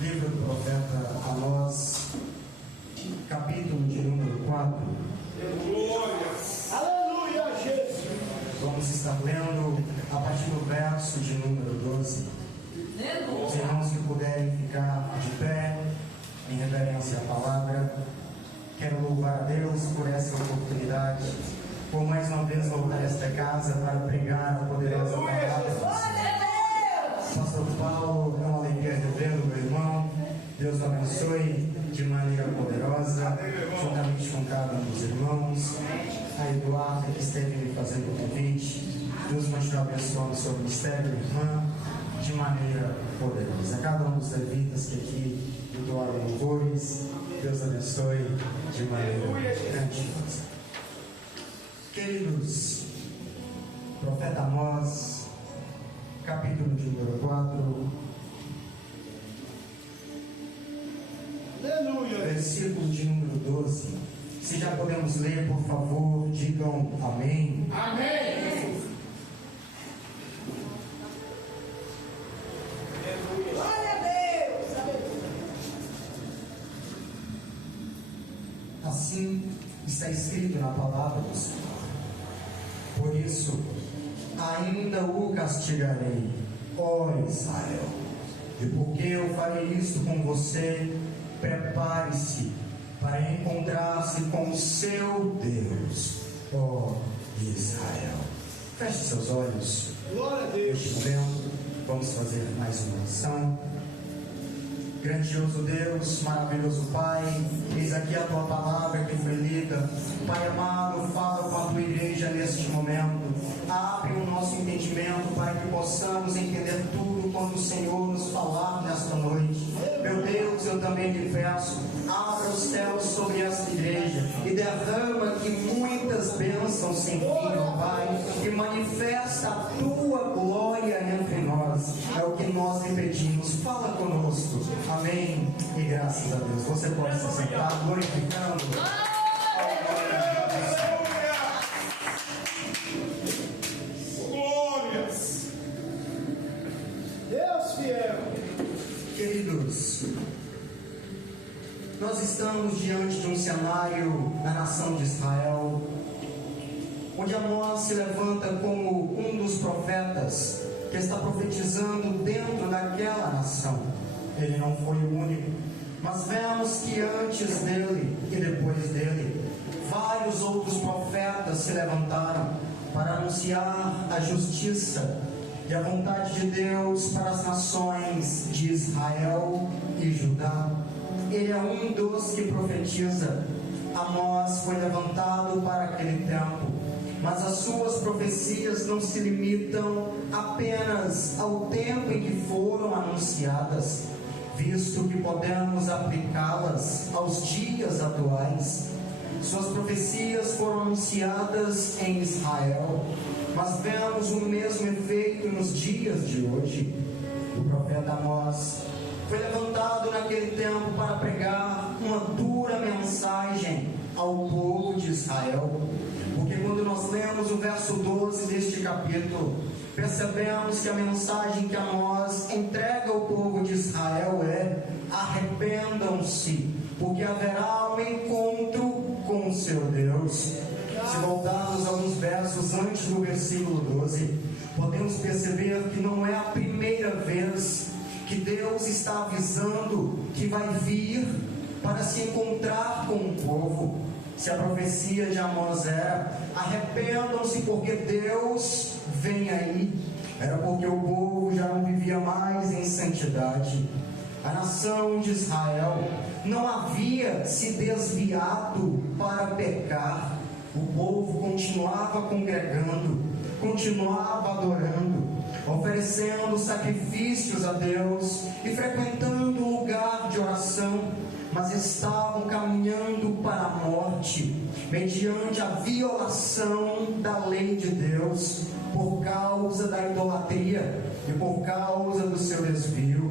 Livro do profeta Amós, capítulo de número 4. Aleluia, Jesus. Vamos estar lendo a partir do verso de número 12. Os irmãos que puderem ficar de pé em reverência à palavra, quero louvar a Deus por essa oportunidade, por mais uma vez voltar a esta casa para pregar a poderosa palavra. Pastor Paulo, é uma alegria revê-lo, meu irmão. Deus o abençoe de maneira poderosa, juntamente com cada um dos irmãos. A Eduarda, que esteve me fazendo o convite. Deus continue abençoando o seu ministério, irmã, de maneira poderosa. A cada um dos levitas que aqui doaram louvores, Deus abençoe de maneira grandiosa. Queridos, profeta Amós, capítulo de número 4, Aleluia. versículo de número 12. Se já podemos ler, por favor, digam amém. Amém. Glória a Deus. Assim está escrito na palavra do Senhor. Por isso, ainda o castigarei, ó Israel. E porque eu farei isto com você, prepare-se para encontrar-se com o seu Deus, ó Israel. Feche seus olhos. Glória a Deus. Neste momento, vamos fazer mais uma oração. Grandioso Deus, maravilhoso Pai, eis aqui a tua palavra que foi lida. Pai amado, fala com a tua igreja neste momento. Abre o nosso entendimento para que possamos entender tudo quando o Senhor nos falar nesta noite. Meu Deus, eu também lhe peço, abra os céus sobre esta igreja e derrama aqui muitas bênçãos sem fim, ó Pai, e manifesta a tua glória entre nós. É o que nós lhe pedimos. Fala conosco. Amém e graças a Deus. Você pode se sentar glorificando. Glórias. Deus fiel. Queridos, nós estamos diante de um cenário na nação de Israel, onde Amós se levanta como um dos profetas que está profetizando dentro daquela nação. Ele não foi o único, mas vemos que antes dele e depois dele, vários outros profetas se levantaram para anunciar a justiça e a vontade de Deus para as nações de Israel e Judá. Ele é um dos que profetiza. Amós foi levantado para aquele tempo, mas as suas profecias não se limitam apenas ao tempo em que foram anunciadas, visto que podemos aplicá-las aos dias atuais. Suas profecias foram anunciadas em Israel, mas vemos o mesmo efeito nos dias de hoje. O profeta Amós foi levantado naquele tempo para pregar uma dura mensagem ao povo de Israel, porque quando nós lemos o verso 12 deste capítulo, percebemos que a mensagem que Amós entrega ao povo de Israel é: arrependam-se, porque haverá um encontro com o seu Deus. Se voltarmos alguns versos antes do versículo 12, podemos perceber que não é a primeira vez que Deus está avisando que vai vir para se encontrar com o povo. Se a profecia de Amós era: arrependam-se porque Deus vem aí, era porque o povo já não vivia mais em santidade. A nação de Israel não havia se desviado para pecar. O povo continuava congregando, continuava adorando, oferecendo sacrifícios a Deus e frequentando o lugar de oração, mas estavam caminhando para a morte, mediante a violação da lei de Deus, por causa da idolatria e por causa do seu desvio.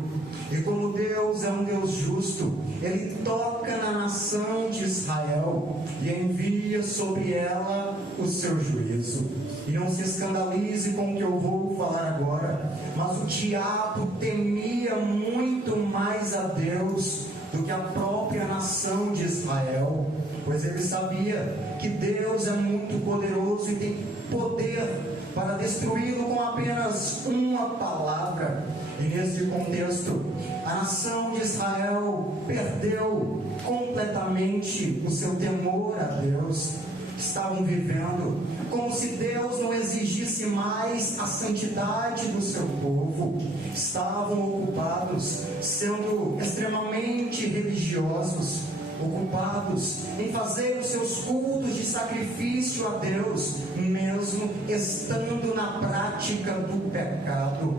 E como Deus é um Deus justo, Ele toca na nação de Israel e envia sobre ela o seu juízo. E não se escandalize com o que eu vou falar agora, mas o diabo temia muito mais a Deus do que a própria nação de Israel, pois ele sabia que Deus é muito poderoso e tem poder para destruí-lo com apenas uma palavra. E nesse contexto, a nação de Israel perdeu completamente o seu temor a Deus. Estavam vivendo como se Deus não exigisse mais a santidade do seu povo. Estavam ocupados, sendo extremamente religiosos, ocupados em fazer os seus cultos de sacrifício a Deus, mesmo estando na prática do pecado.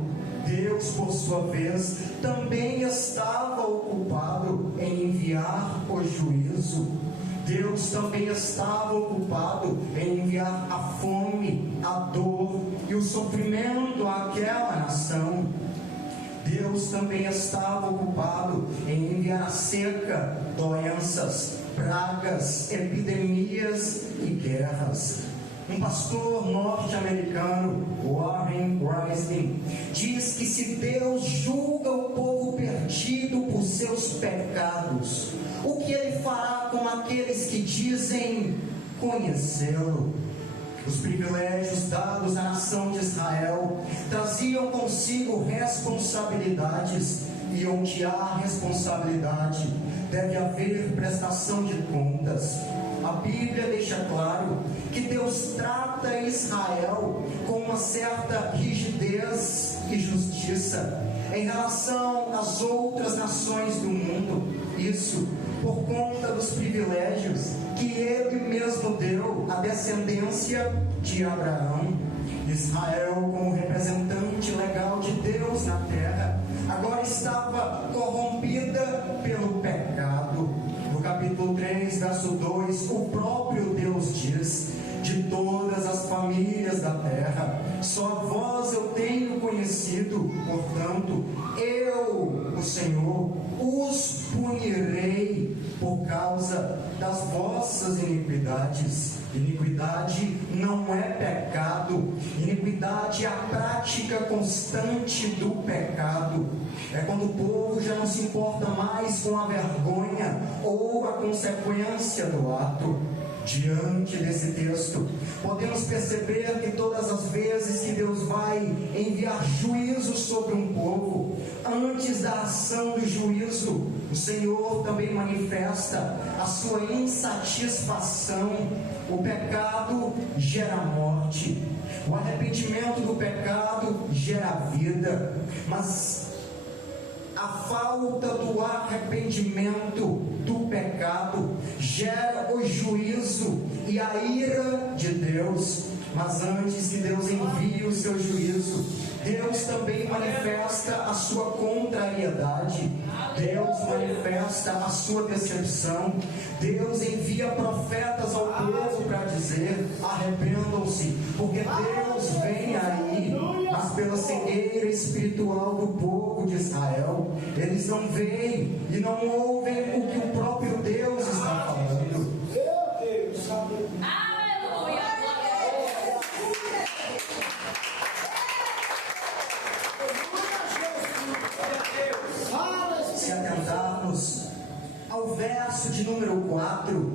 Deus, por sua vez, também estava ocupado em enviar o juízo. Deus também estava ocupado em enviar a fome, a dor e o sofrimento àquela nação. Deus também estava ocupado em enviar a seca, doenças, pragas, epidemias e guerras. Um pastor norte-americano, Warren Wiersbe, diz que se Deus julga o povo perdido por seus pecados, o que Ele fará com aqueles que dizem conhecê-lo? Os privilégios dados à nação de Israel traziam consigo responsabilidades, e onde há responsabilidade deve haver prestação de contas. A Bíblia deixa claro que Deus trata Israel com uma certa rigidez e justiça em relação às outras nações do mundo. Isso por conta dos privilégios que Ele mesmo deu à descendência de Abraão. Israel, como representante legal de Deus na terra, agora estava corrompida pelo pecado. No capítulo 3, verso 2, o próprio Deus diz: de todas as famílias da terra, só vós eu tenho conhecido, portanto, eu, o Senhor, os punirei por causa das vossas iniquidades. Iniquidade não é pecado, iniquidade é a prática constante do pecado. É quando o povo já não se importa mais com a vergonha ou a consequência do ato. Diante desse texto, podemos perceber que todas as vezes que Deus vai enviar juízo sobre um povo, antes da ação do juízo, o Senhor também manifesta a sua insatisfação. O pecado gera morte, o arrependimento do pecado gera vida, mas a falta do arrependimento do pecado gera o juízo e a ira de Deus. Mas antes que Deus envie o seu juízo, Deus também manifesta a sua contrariedade. Deus manifesta a sua decepção. Deus envia profetas ao povo para dizer: arrependam-se, porque Deus vem aí. Mas pela cegueira espiritual do povo de Israel, eles não veem e não ouvem o que o próprio Deus está falando. Meu Deus, Aleluia! Se atentarmos ao verso de número 4,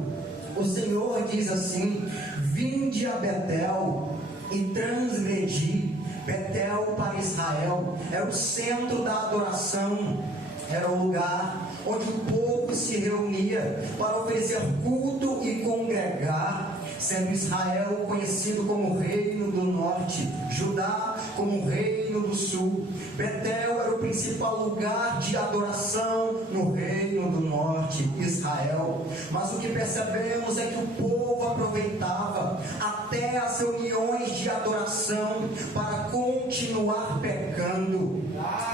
o Senhor diz assim: vinde a Betel e transgredi. Betel para Israel era o centro da adoração, era o lugar onde o povo se reunia para oferecer culto e congregar, sendo Israel conhecido como Reino do Norte, Judá como Reino do Sul. Betel era o principal lugar de adoração no Reino do Norte, Israel. Mas o que percebemos é que o povo aproveitava até as reuniões de adoração para continuar pecando,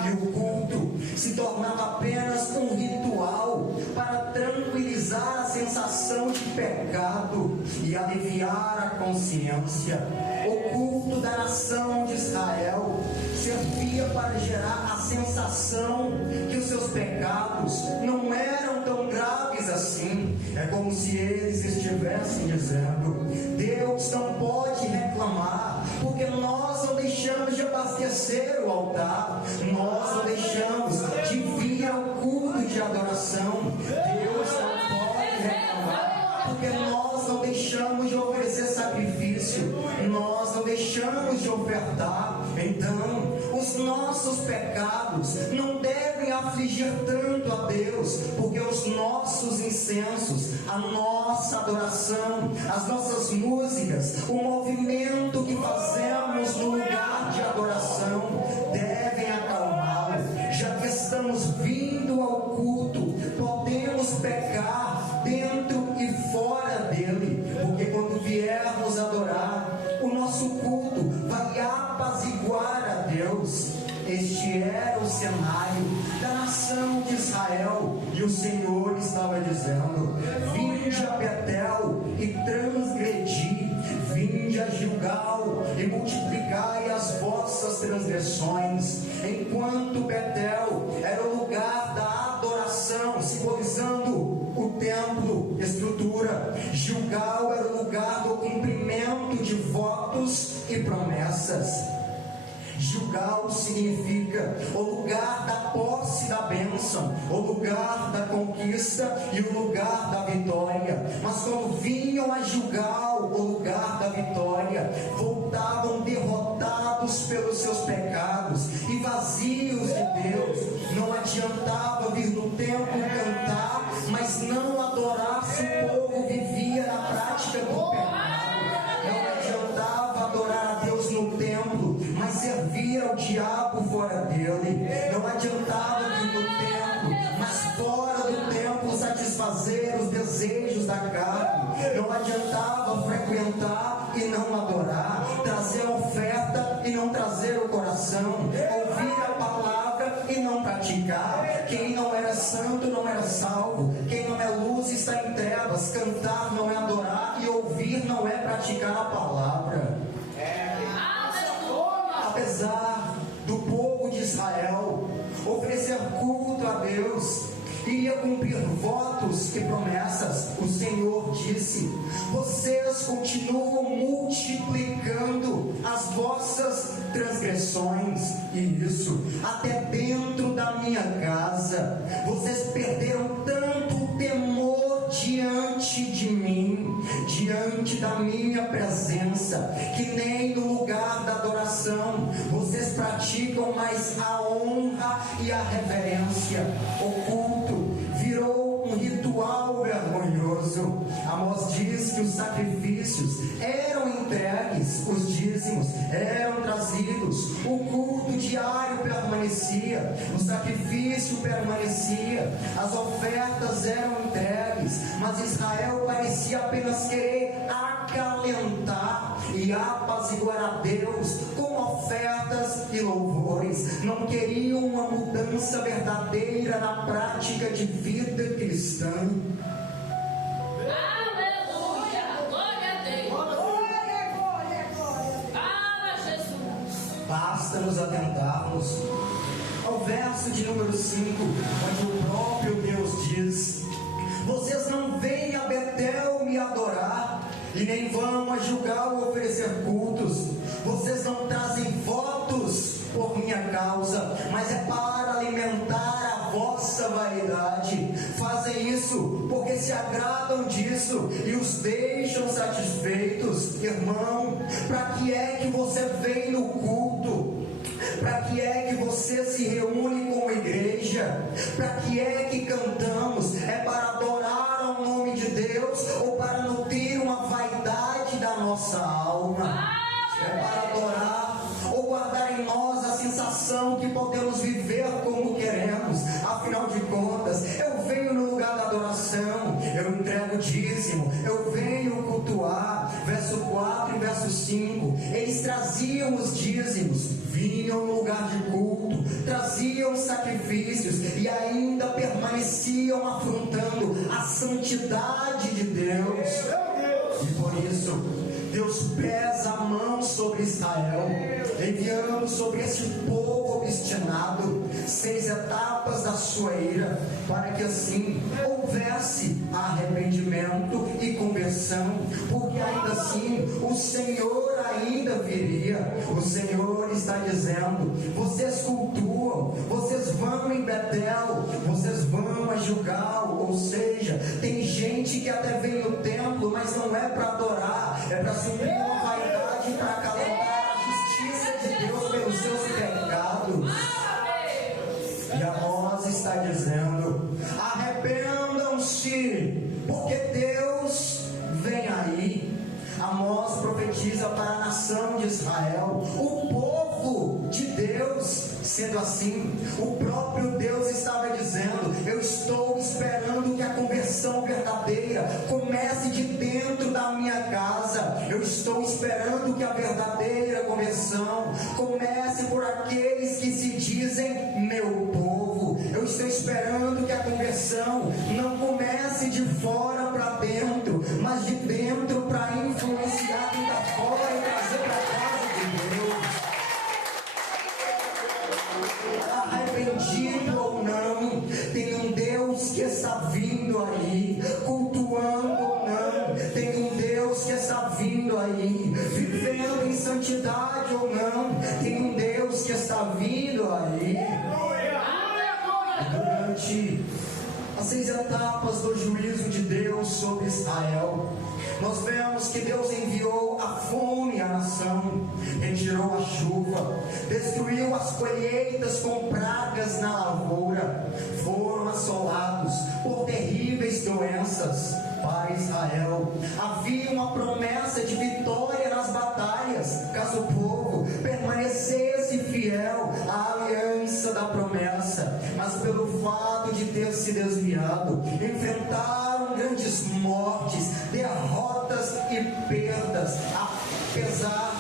e o culto se tornava apenas um ritual para tranquilizar a sensação de pecado e aliviar a consciência. O culto da nação de Israel servia para gerar a sensação que os seus pecados não eram tão graves assim. É como se eles estivessem dizendo: Deus não pode reclamar, porque nós não deixamos de abastecer o altar, nós não deixamos de vir ao culto de adoração. Deus não pode reclamar, porque nós não deixamos de oferecer sacrifício, nós não deixamos de ofertar. Então, os nossos pecados não devem afligir tanto a Deus, porque os nossos incensos, a nossa adoração, as nossas músicas, o movimento que fazemos no lugar de adoração devem acalmá-lo. Já que estamos vindo ao culto, podemos pecar dentro e fora dele, porque quando viermos adorar, o nosso culto vai apaziguar a Deus. Este era o cenário da nação de Israel, e o Senhor estava dizendo: vinde a Betel e transgredi, vinde a Gilgal e multiplicai as vossas transgressões. Enquanto Betel era o lugar da adoração, simbolizando o templo, estrutura, Gilgal era o lugar do cumprimento de votos e promessas. Gilgal significa o lugar da posse da bênção, o lugar da conquista e o lugar da vitória. Mas quando vinham a Gilgal, o lugar da vitória, voltavam derrotados pelos seus pecados e vazios de Deus. Não adiantava vir no templo cantar, mas não adorar se o povo vivia na prática do pecado. Não adiantava adorar a Deus no templo, mas servir ao diabo fora dele. Não adiantava vir no templo, mas fora do templo satisfazer os desejos da carne. Não adiantava frequentar e não adorar, trazer a oferta e não trazer o coração, ouvir a palavra e não praticar. Quem não era santo não era salvo. Quem não é luz está em trevas. Cantar não é adorar e ouvir não é praticar a palavra. Apesar do povo de Israel oferecer culto a Deus, iria cumprir votos e promessas, o Senhor disse: vocês continuam multiplicando as vossas transgressões, e isso até dentro da minha casa. Vocês perderam tanto o temor diante de mim, diante da minha presença, que nem no lugar da adoração vocês praticam mais a honra e a reverência. O culto virou um ritual vergonhoso. Amós diz que os sacrifícios eram entregues, os dízimos eram trazidos, o culto diário permanecia, o sacrifício permanecia, as ofertas eram entregues, mas Israel parecia apenas querer acalentar e apaziguar a Deus com ofertas e louvores. Não queriam uma mudança verdadeira na prática de vida cristã. Aleluia! Glória a Deus! Glória. Fala, Jesus! Basta nos atentarmos ao verso de número 5, onde o próprio Deus diz: vocês não vêm a Betel me adorar, e nem vão a Gilgal oferecer cultos. Vocês não trazem votos por minha causa, mas é para alimentar a vossa vaidade. Fazem isso porque se agradam disso e os deixam satisfeitos. Irmão, para que é que você vem no culto? Para que é que você se reúne como igreja? Para que é que cantamos? É para adorar ao nome de Deus ou para nutrir uma vaidade da nossa alma? É para adorar ou guardar em nós a sensação que podemos viver como queremos? Afinal de contas, eu venho no lugar da adoração, eu entrego o dízimo, eu venho cultuar. Verso 4 e verso 5, eles traziam os dízimos, vinham no lugar de culto, traziam sacrifícios e ainda permaneciam afrontando a santidade de Deus. E por Por isso, Deus pesa a mão sobre Israel, enviando sobre esse povo obstinado 6 etapas da sua ira, para que assim houvesse arrependimento e conversão, porque ainda assim o Senhor ainda viria. O Senhor está dizendo: vocês cultuam, vocês vão em Betel, vocês vão a Gilgal. Ou seja, tem gente que até vem no templo, mas não é para adorar, é para suprir uma vaidade, para acalentar a justiça de Deus pelos seus pecados. E Amós está dizendo: arrependam-se, porque Deus vem aí. Amós profetiza para a nação de Israel, o povo de Deus. Sendo assim, o próprio Deus estava dizendo: eu estou esperando que a conversão verdadeira comece de dentro da minha casa. Eu estou esperando que a verdadeira conversão comece por aqueles que se dizem meu povo. Eu estou esperando que a conversão não comece de fora para dentro, mas de dentro para influenciar quem está fora e trazer para a casa de Deus. Arrependido ou não, tem um Deus que está vindo aí. Cultuando ou não, tem um Deus que está vindo aí. Vivendo em santidade ou não, tem um Deus que está vindo aí. Durante as 6 etapas do juízo de Deus sobre Israel, nós vemos que Deus enviou a fome à nação, retirou a chuva, destruiu as colheitas com pragas na lavoura, foram assolados por terríveis doenças. Para Israel havia uma promessa de vitória nas batalhas, caso o povo permanecesse fiel à aliança da promessa. Mas pelo fato de ter se desviado, enfrentaram grandes mortes, derrotas e perdas. Apesar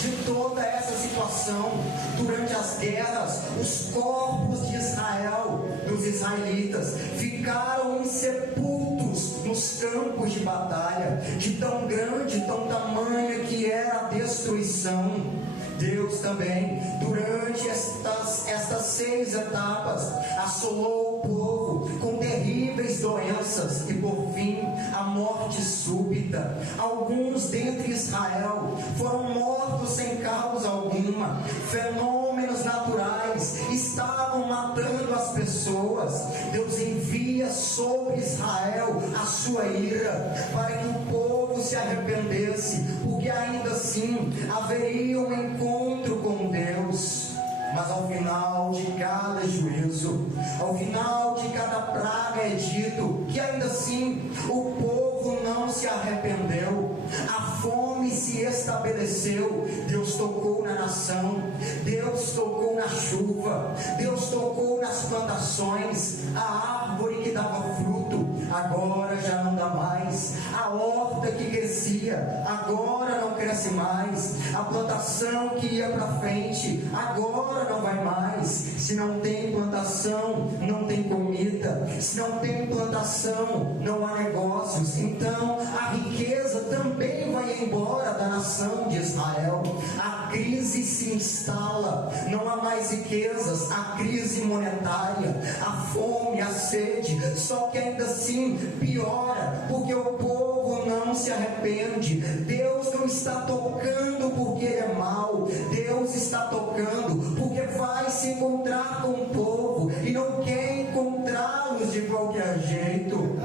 de toda essa situação, durante as guerras, os corpos de Israel, dos israelitas, ficaram insepultos nos campos de batalha, de tão grande, tão tamanha que era a destruição. Deus também, durante estas 6 etapas, assolou o povo com terríveis doenças e, por fim, a morte súbita. Alguns dentre Israel foram mortos sem causa alguma. Fenômenos naturais estavam matando as pessoas. Deus envia sobre Israel a sua ira, para que o povo se arrependesse, porque ainda assim haveria um encontro com Deus. Mas ao final de cada juízo, ao final de cada praga, é dito que ainda assim o povo não se arrependeu. A fome se estabeleceu. Deus tocou na nação, Deus tocou na chuva, Deus tocou nas plantações. A árvore que dava fruto agora já não dá mais. A horta que crescia agora não cresce mais. A plantação que ia para frente agora não vai mais. Se não tem plantação, não tem comida. Se não tem plantação, não há negócios. Então a riqueza também vai embora da nação de Israel. A crise se instala, não há mais riquezas. A crise monetária, a fome, a sede, só que ainda assim piora, porque o povo não se arrepende. Deus não está tocando porque ele é mau. Deus está tocando porque vai se encontrar com o povo e não quer encontrá-los de qualquer jeito.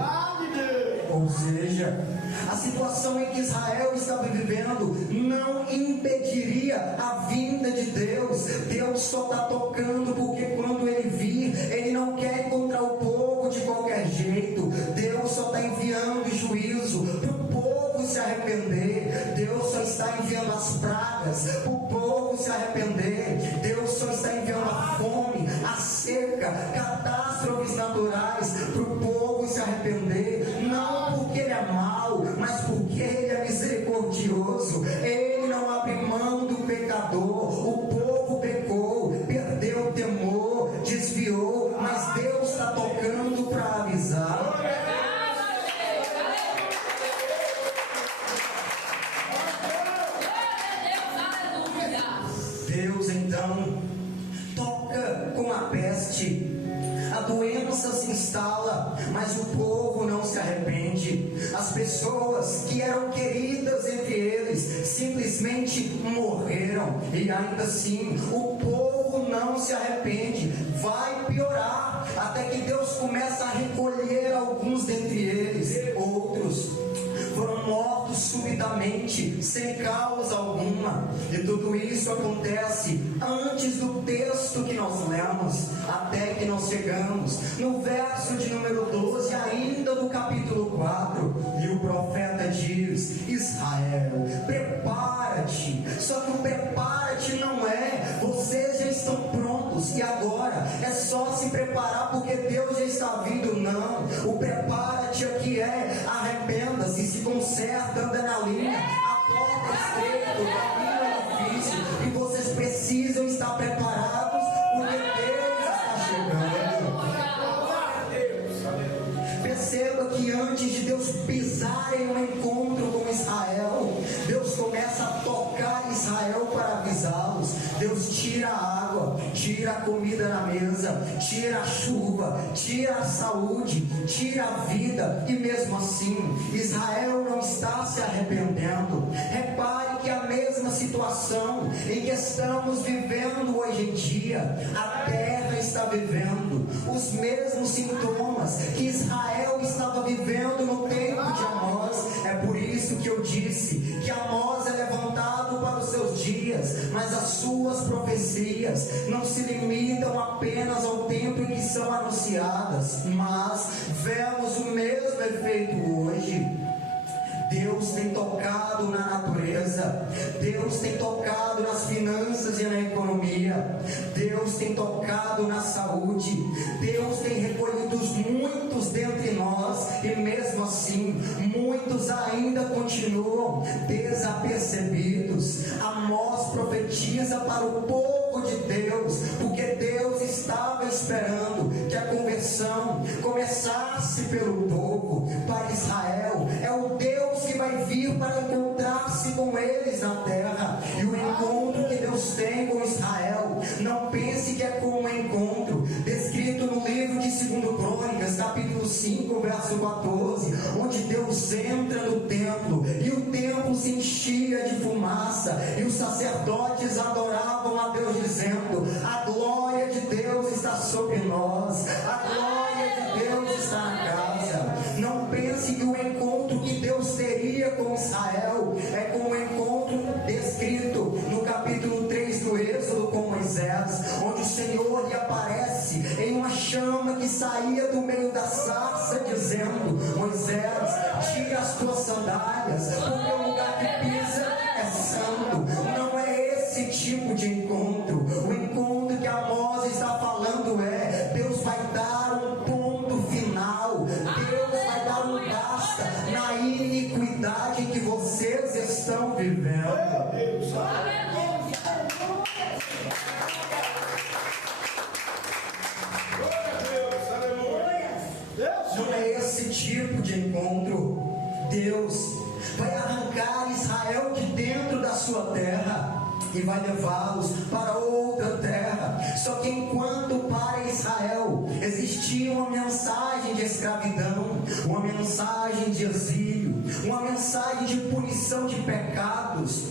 Ou seja, a situação em que Israel estava vivendo não impediria a vinda de Deus. Deus só está tocando porque quando ele vir, ele não quer encontrar o povo de qualquer jeito. Deus só está enviando juízo para o povo se arrepender. Deus só está enviando as pragas para o povo se arrepender. Deus só está enviando a fome, a seca, catástrofes naturais para o povo se arrepender. Não porque ele é mau, mas porque ele é misericordioso. Ele não abre mão do pecador. O povo pecou, perdeu o temor, desviou, mas Deus está tocando para avisar. Arão, toca com a peste. A doença se instala, mas o povo não se arrepende. As pessoas que eram queridas entre eles simplesmente morreram. E ainda assim, o povo não se arrepende. Vai piorar, até que Deus começa a recolher alguns dentre eles. Outros foram mortos subitamente, sem causa alguma. E tudo isso acontece antes do texto que nós lemos, até que nós chegamos no verso de número 12, ainda do capítulo 4. E o profeta diz: Israel, prepara-te. Só que o prepara-te não é vocês já estão prontos e agora é só se preparar porque Deus já está vindo. Não, o prepara-te aqui é arrependa-se, se conserta, anda na linha, a porta estreita, o caminho é difícil e vocês precisam estar preparados porque Deus está chegando. Perceba que antes de Deus pisar em um encontro com Israel, Deus começa a tocar Israel para avisá-los. Deus tira a água, tira a comida na mesa, tira a chuva, tira a saúde, tira a vida, e mesmo assim Israel não está se arrependendo. Repare que a mesma situação em que estamos vivendo hoje em dia, a terra está vivendo os mesmos sintomas que Israel estava vivendo no tempo de Amós. É por isso que eu disse que Amós é levantado para os seus dias, mas as suas profecias não se limitam apenas ao tempo em que são anunciadas, mas vemos o mesmo efeito hoje. Deus tem tocado na natureza, Deus tem tocado nas finanças e na economia, Deus tem tocado na saúde, Deus tem recolhido muitos dentre nós, e mesmo assim, muitos ainda continuam desapercebidos. Amós profetiza para o povo de Deus, porque Deus estava esperando que a conversão começasse pelo povo. Para Israel, é o Deus que vai vir para encontrar-se com eles na terra. E o encontro que Deus tem com Israel, não pense que é como um encontro descrito no livro de 2 Crônicas, capítulo 5, verso 14, onde Deus entra no templo e o templo se enchia de fumaça e os sacerdotes adoravam a Deus dizendo: a glória de Deus está sobre nós, a glória de Deus está na casa. Não pense que o encontro que Deus teria com Israel é como o encontro descrito no capítulo 3 do Êxodo com Moisés, onde o Senhor lhe aparece em uma chama que saía do meio da sarça, dizendo: Moisés, tira as tuas sandálias, porque o lugar que pisa é santo. Não é esse tipo de encontro. O encontro que Amós está falando é: Deus vai dar um ponto final, Deus vai dar um basta na iniquidade que vocês estão vivendo. Não é esse tipo de encontro. Deus vai arrancar Israel de dentro da sua terra e vai levá-los para outra terra. Só que enquanto para Israel existia uma mensagem de escravidão, uma mensagem de exílio, uma mensagem de punição de pecados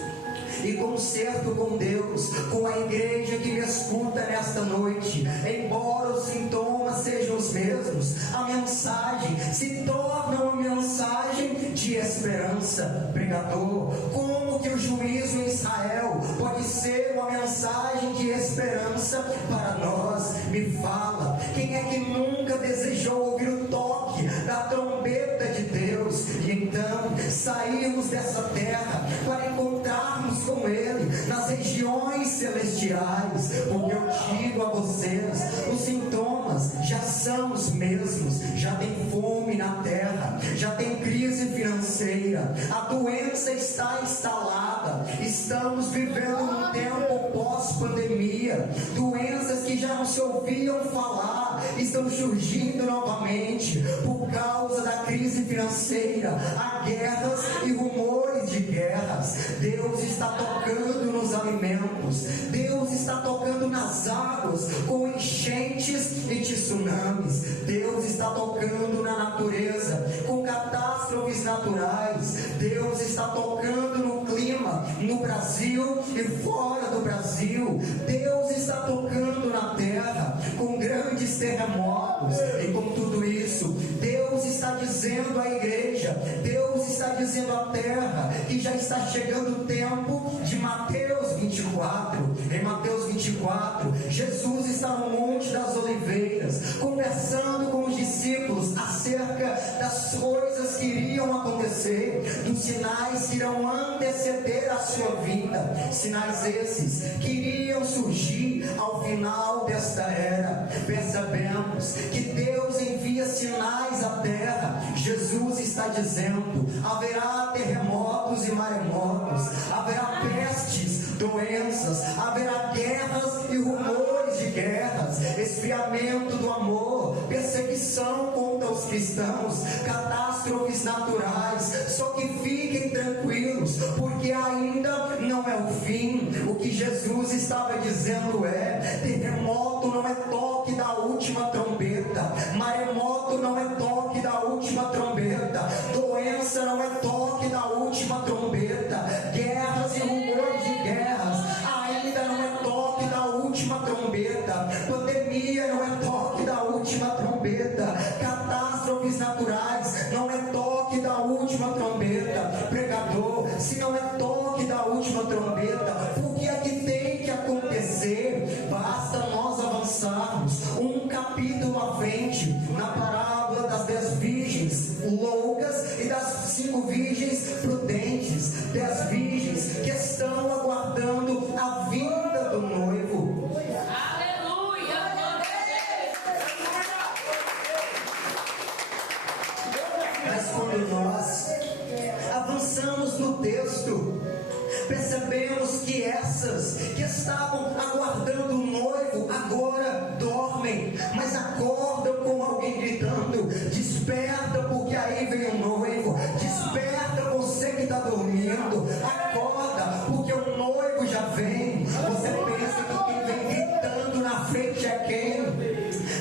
e conserto com Deus, com a igreja que me escuta nesta noite, embora os sintomas sejam os mesmos, a mensagem se torna uma mensagem de esperança. Pregador, como que o juízo em Israel pode ser uma mensagem de esperança para nós? Me fala, quem é que nunca desejou ouvir o toque da trombeta de Deus e então sairmos dessa terra para encontrarmos com Ele nas regiões celestiais? Porque eu digo a vocês, os sintomas já são os mesmos. Já tem fome na terra, já tem crise financeira, a doença está instalada, estamos vivendo um tempo pós-pandemia, doenças que já não se ouviam falar estão surgindo novamente por causa da crise financeira. Há guerras e rumores de guerras. Deus está tocando nos alimentos, Deus está tocando nas águas com enchentes e tsunamis. Deus está tocando na natureza com catástrofes naturais. Deus está tocando no clima, no Brasil e fora do Brasil. Deus está tocando na terra com grandes terremotos. E com tudo isso, Deus está dizendo à igreja, Deus está dizendo à terra que já está chegando o tempo de Mateus 24. Em Mateus 24, Jesus está no Monte das Oliveiras, conversando com os discípulos acerca das coisas que iriam acontecer, dos sinais que irão anteceder a sua vinda, sinais esses que iriam surgir ao final desta era. Percebemos que Deus envia sinais à terra. Jesus está dizendo: haverá terremotos e maremotos, haverá pestes, doenças, haverá guerras e rumores de guerras, esfriamento do amor, perseguição contra os cristãos, catástrofes naturais. Só que fiquem tranquilos, porque ainda não é o fim. O que Jesus estava dizendo é: terremoto não é toque da última trombeta, maremoto não é toque da última trombeta, doença não é toque da última trombeta, guerras e rumores de guerras ainda não é toque da última trombeta, pandemia não é toque da última trombeta, catástrofes naturais não é toque da última trombeta. Pregador, se não é toque da última trombeta, o que é que tem que acontecer? Basta nós avançarmos um capítulo à frente na parábola das 10 virgens loucas e das 5 virgens prudentes, 10 virgens que estão aguardando a vinda do noivo. Aleluia! Mas quando nós avançamos no texto, percebemos que essas que estavam aguardando o noivo agora dormem, mas acordam com alguém gritando: desperta, porque aí vem o noivo. Desperta, você que está dormindo, acorda, porque o noivo já vem. Você pensa que quem vem gritando na frente é quem?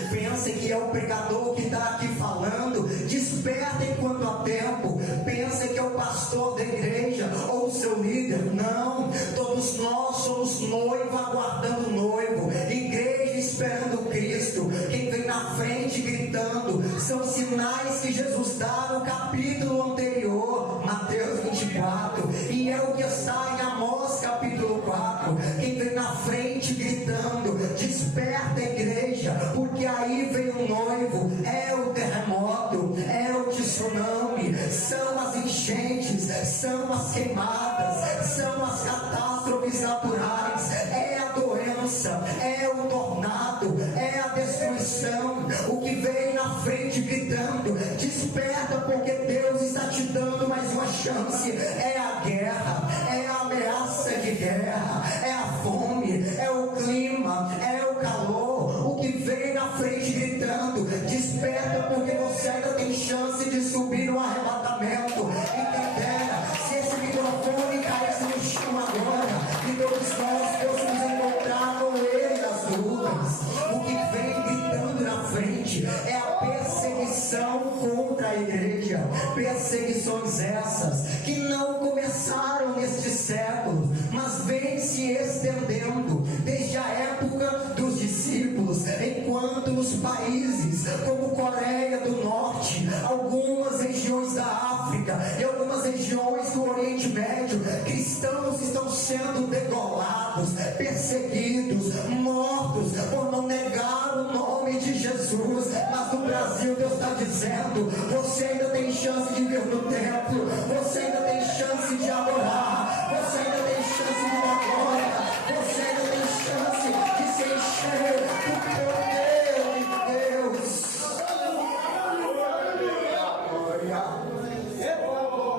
Pensa que é o pregador que está aqui falando. Desperta enquanto há tempo. Pensa que é o pastor da igreja ou o seu líder. Não, todos nós somos noivo aguardando o noivo, igreja esperando Cristo. Quem vem na frente gritando são sinais que Jesus dá no capítulo anterior, Mateus 24, e é o que está em Amós capítulo 4. Quem vem na frente gritando: desperta, igreja, porque aí vem o noivo. É o terremoto, é o tsunami, são as enchentes, são as queimadas, são as catástrofes naturais, é a doença, é o tornado, é a destruição. O que vem na frente gritando: desperta, porque Deus está te dando mais uma chance. É a guerra, é a ameaça de guerra, é a fome, é o clima, é o calor. O que vem na frente gritando: desperta, porque você ainda tem chance de subir no arrebatamento. E quem dera se esse microfone caísse no chão agora e todos nós fôssemos encontrar com ele nas nuvens. O que vem gritando na frente é a perseguição contra a igreja. Perseguições essas que não começaram neste século, mas vêm se estendendo desde a época dos discípulos, enquanto nos países como Coreia do Norte, algumas regiões da África e algumas regiões do Oriente Médio, cristãos estão sendo degolados, perseguidos, mortos por não negar o nome de Jesus. Mas no Brasil Deus está dizendo: você ainda tem chance de vir no templo, você ainda tem chance de adorar, você ainda tem chance de dar glória, você ainda tem chance de se encher do poder de Deus.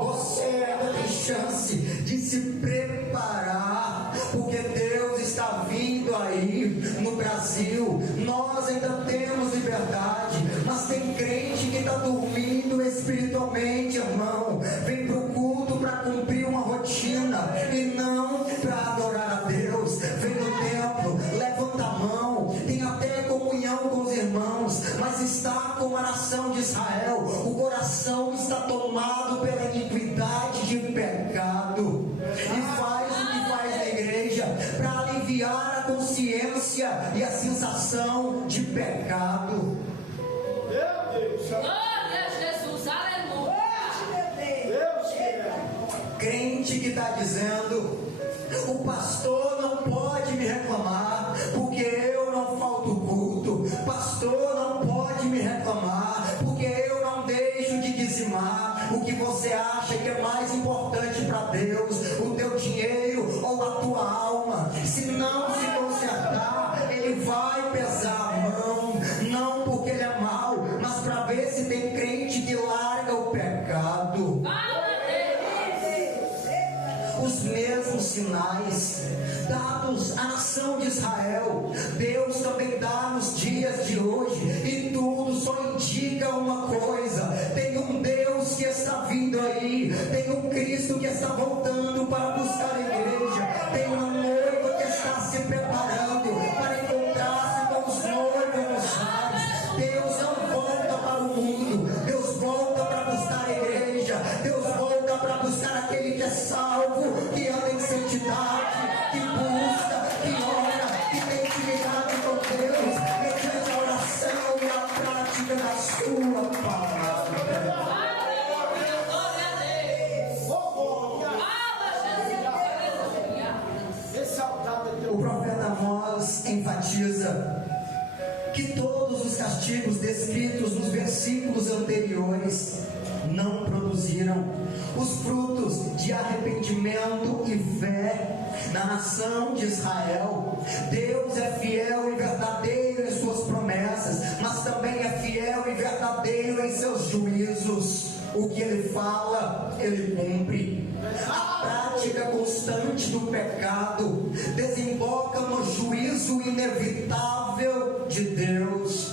Você ainda tem chance de se preparar, porque Deus está vindo ainda temos liberdade, mas tem crente que está dormindo espiritualmente, irmão. Vem para o culto para cumprir uma rotina e não para adorar a Deus. Vem no templo, levanta a mão, tem até comunhão com os irmãos, mas está como a nação de Israel. O coração está tomado pela iniquidade de pecado e faz o que faz na igreja para aliviar a consciência e a sensação de pecado. Meu Deus. Glória a Jesus, aleluia. Crente que está dizendo: o pastor não pode me reclamar porque eu não falto culto. Pastor não pode me reclamar porque eu não deixo de dizimar. O que você acha que é mais importante para Deus? O teu dinheiro ou a tua alma? Se não se consertar, ele vai pesar a mão. Não porque ele é mau, mas para ver se tem crente que larga o pecado. Os mesmos sinais dados à nação de Israel, Deus também dá nos dias de hoje, e tudo só indica uma coisa: tem um Deus que está vindo aí, tem um Cristo que está voltando para buscar a igreja, tem uma noiva que está se preparando para encontrar-se com os noivos nos ares. Deus não volta para o mundo, Deus volta para buscar a igreja, Deus volta para buscar aquele que é salvo, que anda em santidade, que busca, que ora, que tem intimidade com Deus, mediante a oração e a prática da sua palavra. Aleluia, glória a Deus. Exaltado é O teu profeta Amós enfatiza que todos os castigos descritos nos versículos anteriores não produziram os frutos de arrependimento e fé na nação de Israel. Deus é fiel e verdadeiro em suas promessas, mas também é fiel e verdadeiro em seus juízos. O que ele fala, ele cumpre. A prática constante do pecado desemboca no juízo inevitável de Deus.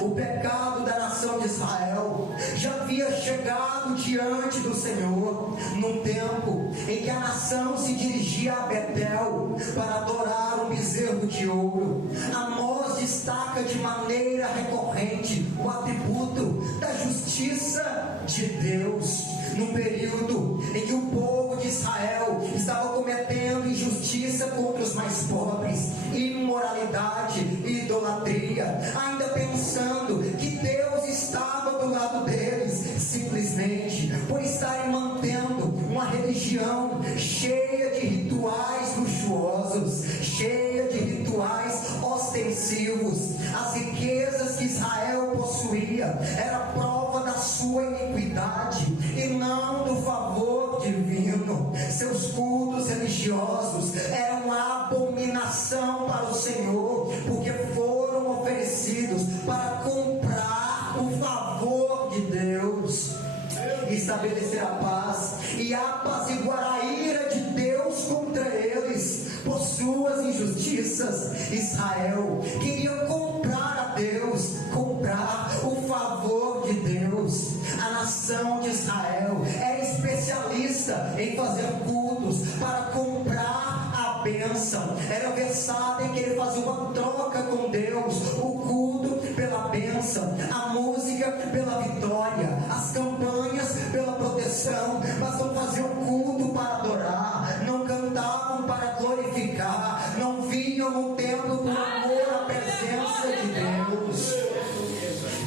O pecado da nação de Israel já havia chegado diante do Senhor num tempo em que a nação se dirigia a Betel para adorar um bezerro de ouro. Amós destaca de maneira recorrente o atributo da justiça de Deus, no período em que o povo de Israel estava cometendo injustiça contra os mais pobres, imoralidade e idolatria, ainda pensando que Deus estava do lado deles, simplesmente por estarem mantendo uma religião cheia de rituais luxuosos, cheia de rituais ostensivos. As riquezas que Israel possuía era prova da sua iniquidade e não do favor divino. Seus cultos religiosos eram uma abominação para o Senhor, porque foram oferecidos para comprar o favor de Deus, estabelecer a paz e apaziguar a ira de Deus contra eles por suas injustiças. Israel queria comprar a Deus, comprar o favor de Deus. A nação de Israel era especialista em fazer cultos para comprar a bênção. Era versada em querer fazer uma troca com Deus: o culto pela bênção, a música pela vitória, as campanhas pela proteção. Mas não faziam culto para adorar, não cantavam para glorificar, não vinham no templo por amor à presença de Deus.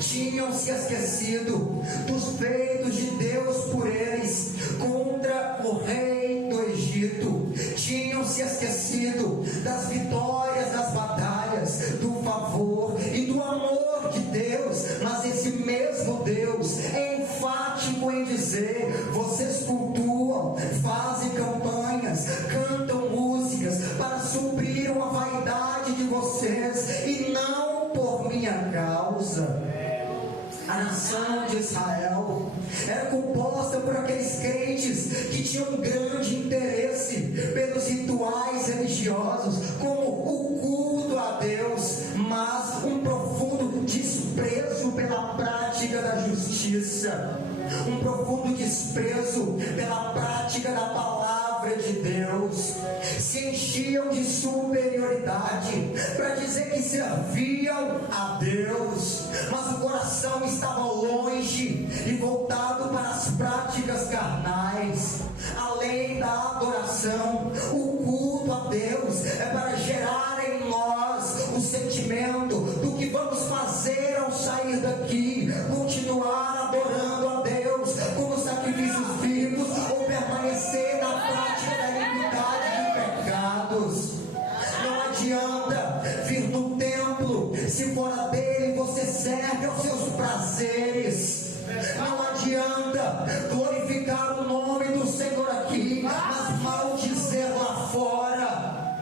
Tinham se esquecido dos feitos de Deus por eles contra o rei do Egito. Tinham se esquecido das vitórias das batalhas, do favor e do amor de Deus. Mas esse mesmo Deus é enfático em dizer: vocês cultuam, fazem campanhas, cantam músicas para suprir uma vaidade de vocês e não por minha causa. A nação de Israel era composta por aqueles crentes que tinham um grande interesse pelos rituais religiosos, como o culto a Deus, mas um profundo desprezo pela prática da justiça, um profundo desprezo pela prática da palavra de Deus. Se enchiam de superioridade para dizer que serviam a Deus, mas o coração estava longe e voltado para as práticas carnais. Além da adoração, o culto a Deus é para gerar em nós o sentimento do que vamos fazer ao sair daqui: continuar adorando a Deus como sacrifícios vivos ou permanecer na prática da iniquidade de pecados. Não adianta vir no templo se fora dele você serve aos seus prazeres. Não adianta glorificar o nome do Senhor aqui, mas maldizer lá fora.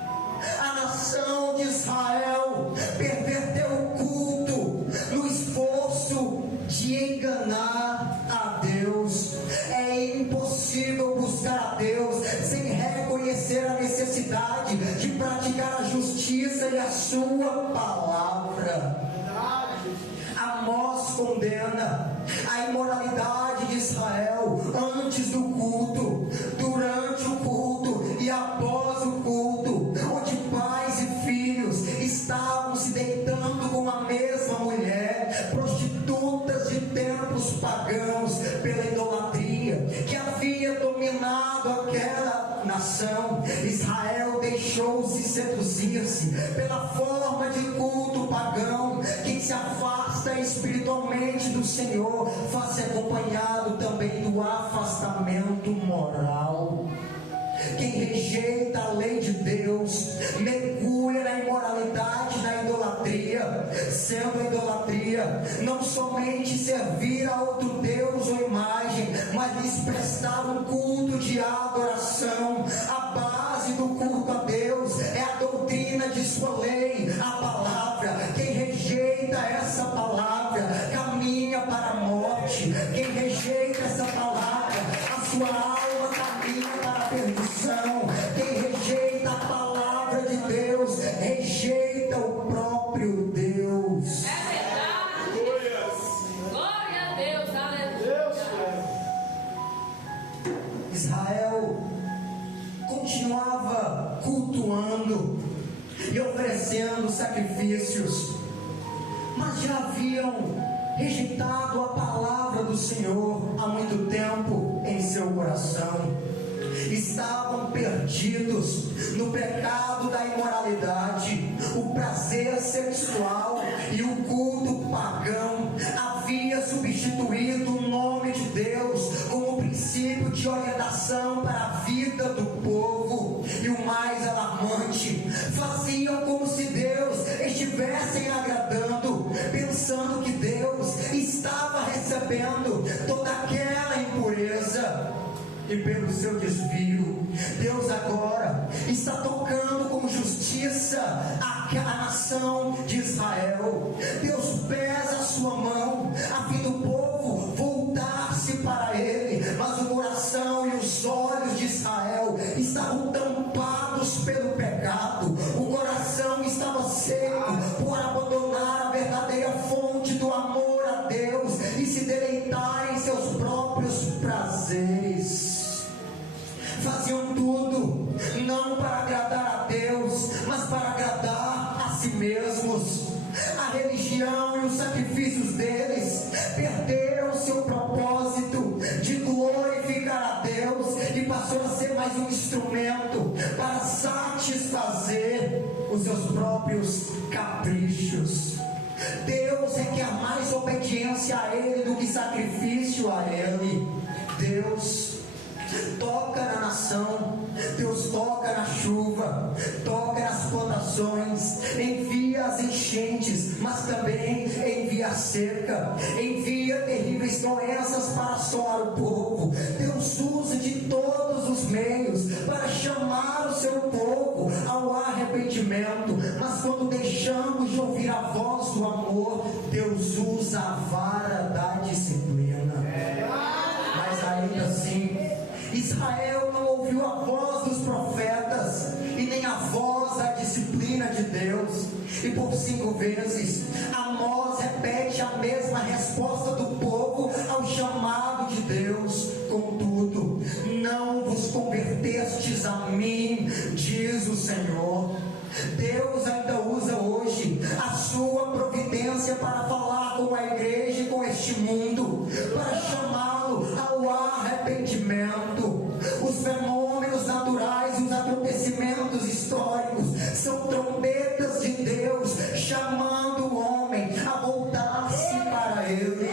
A nação de Israel perverteu o culto no esforço de enganar a Deus. É impossível buscar a Deus sem reconhecer a necessidade de praticar a justiça e a sua palavra. Amós condena a imoralidade de Israel antes do culto, durante o culto e após o culto, onde pais e filhos estavam se deitando com a mesma mulher, prostitutas de tempos pagãos, pela idolatria que havia dominado aquela nação. Israel deixou-se seduzir-se pela forma de culto pagão. Quem se afasta espiritualmente do Senhor faz-se acompanhado também do afastamento moral. Quem rejeita a lei de Deus mergulha na imoralidade, na idolatria, sendo a idolatria não somente servir a outro Deus ou imagem, mas lhes prestar um culto de adoração. A base do culto a Deus é a doutrina de sua lei, a palavra. Quem rejeita essa palavra caminha para a morte. Quem rejeita essa palavra, a sua alma caminha para a perdição. Quem rejeita a palavra de Deus rejeita o próprio Deus. É verdade. Glória a Deus, aleluia. Israel continuava cultuando e oferecendo sacrifícios, mas já haviam rejeitado a palavra do Senhor há muito tempo em seu coração. Estavam perdidos no pecado da imoralidade. O prazer sexual e o culto pagão havia substituído o nome de Deus como princípio de orientação para a vida do povo. E o mais alarmante, faziam como se Deus estivessem agradando, pensando que Deus estava recebendo toda aquela impureza. E pelo seu desvio, Deus agora está tocando com justiça a nação de Israel. Deus pesa a sua mão a fim do povo voltar-se para Ele, mas o coração e os olhos de Israel estavam tampados pelo pecado. O coração estava seco por abandonar a verdadeira fonte do amor a Deus e se deleitar em seus próprios prazeres. Faziam tudo não para agradar a Deus, mas para agradar a si mesmos. A religião e os sacrifícios deles perderam seu propósito de glorificar a Deus e passou a ser mais um instrumento para satisfazer os seus próprios caprichos. Deus requer mais obediência a Ele do que sacrifício a Ele. Deus toca na nação, Deus toca na chuva, toca nas plantações, envia as enchentes, mas também envia a seca, envia terríveis doenças para assolar o povo. Deus usa de todos os meios para chamar o seu povo ao arrependimento, mas quando deixamos de ouvir a voz do amor, Deus usa a vara da disciplina. Mas ainda assim, Israel não ouviu a voz dos profetas e nem a voz da disciplina disciplina de Deus. E por 5 vezes, Amós repete a mesma resposta do povo ao chamado de Deus. Contudo, não vos convertestes a mim, diz o Senhor. Deus ainda usa hoje a sua providência para falar com a igreja e com este mundo, para chamá-lo ao arrependimento. Os fenômenos naturais, os acontecimentos históricos são trombetas de Deus chamando o homem a voltar-se para Ele.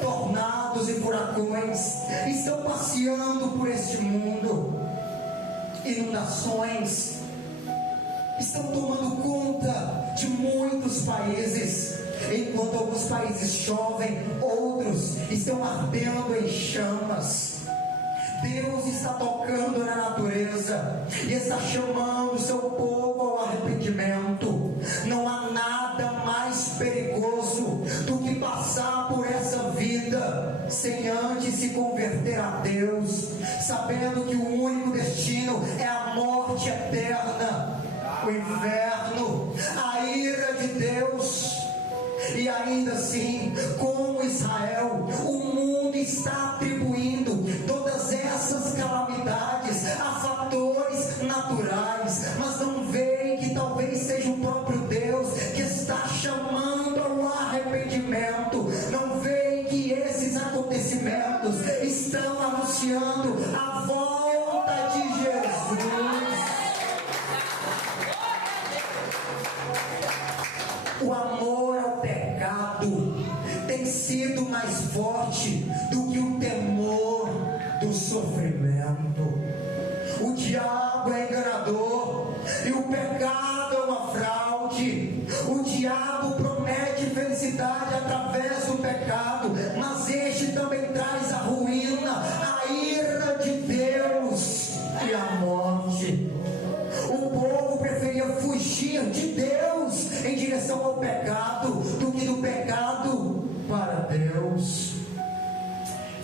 Tornados e furacões estão passeando por este mundo. Inundações estão tomando conta de muitos países. Enquanto alguns países chovem, outros estão ardendo em chamas. Deus está tocando na natureza e está chamando o seu povo ao arrependimento. Não há nada mais perigoso do que passar por essa vida sem antes se converter a Deus, sabendo que o único destino é a morte eterna, o inferno, a ira de Deus. E ainda assim, como Israel, o mundo está atribuindo todas essas calamidades a fatores naturais, mas não veem que talvez seja o próprio Deus que está chamando ao arrependimento. Não veem que esses acontecimentos estão anunciando a volta de Jesus. O amor ao pecado tem sido mais forte do que o temor do sofrimento. O diabo é enganador e o pecado é uma fraude. O diabo promete felicidade através do pecado, mas este também traz a ruína, a ira de Deus e a morte. O povo preferia fugir de Deus em direção ao pecado do que do pecado para Deus.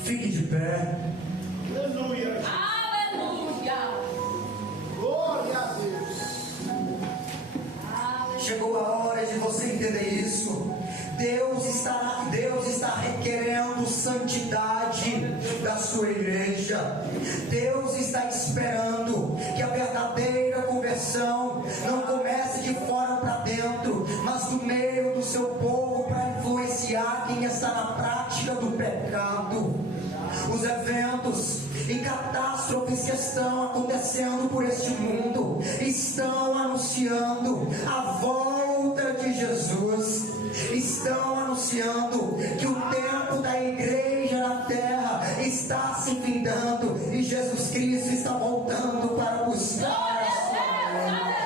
Fique de pé. Aleluia. Aleluia. Glória a Deus. Chegou a hora de você entender isso. Deus está requerendo santidade da sua igreja. Deus está esperando que a verdadeira conversão não comece de fora para dentro, mas do meio do seu povo, para influenciar quem está na prática do pecado. Os eventos e catástrofes que estão acontecendo por este mundo estão anunciando a volta de Jesus. Estão anunciando que o tempo da igreja na terra está se findando e Jesus Cristo está voltando para buscar a sua igreja.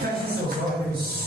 Feche seus olhos.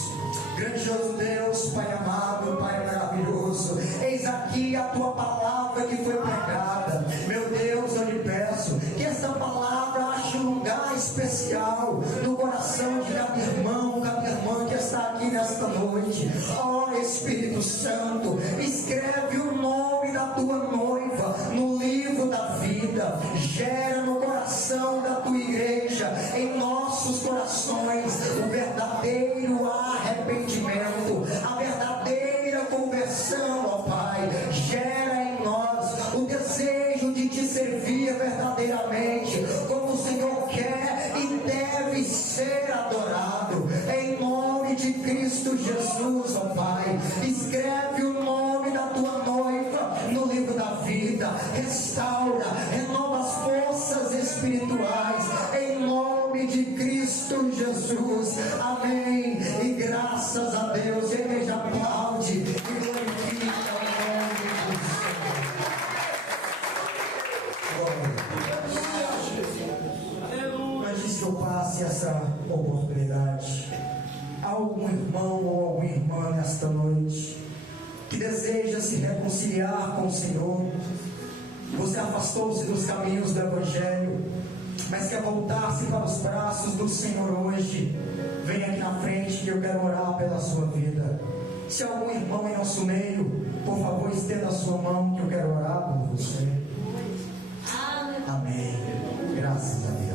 Grandioso Deus, Pai amado, Pai maravilhoso, eis aqui a tua palavra que foi pregada. Meu Deus, eu lhe peço que essa palavra ache um lugar especial no coração de cada irmão, cada irmã que está aqui nesta noite. Ó Espírito Santo, escreve o nome da tua noiva no livro da vida. Gera no coração da tua igreja, em nossos corações, o verdadeiro arrependimento, a verdadeira conversão, ó Pai. Gera em nós o desejo de te servir verdadeiramente, como o Senhor quer e deve ser adorado. Em nome de Cristo Jesus, ó Pai, escreve o nome da tua noiva no livro da vida. Restaura, renova as forças espirituais, em nome de Cristo Jesus. Amém. E graças a Deus, a igreja aplaude e glorifica o nome do Senhor. Antes que eu passe essa oportunidade, há algum irmão ou alguma irmã nesta noite que deseja se reconciliar com o Senhor? Você afastou-se dos caminhos do Evangelho, mas quer voltar-se para os braços do Senhor hoje? Vem aqui na frente que eu quero orar pela sua vida. Se há algum irmão em nosso meio, por favor, estenda a sua mão que eu quero orar por você. Amém. Graças a Deus.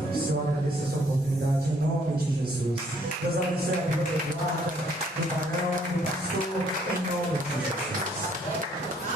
Deus abençoe a vida do Eduardo,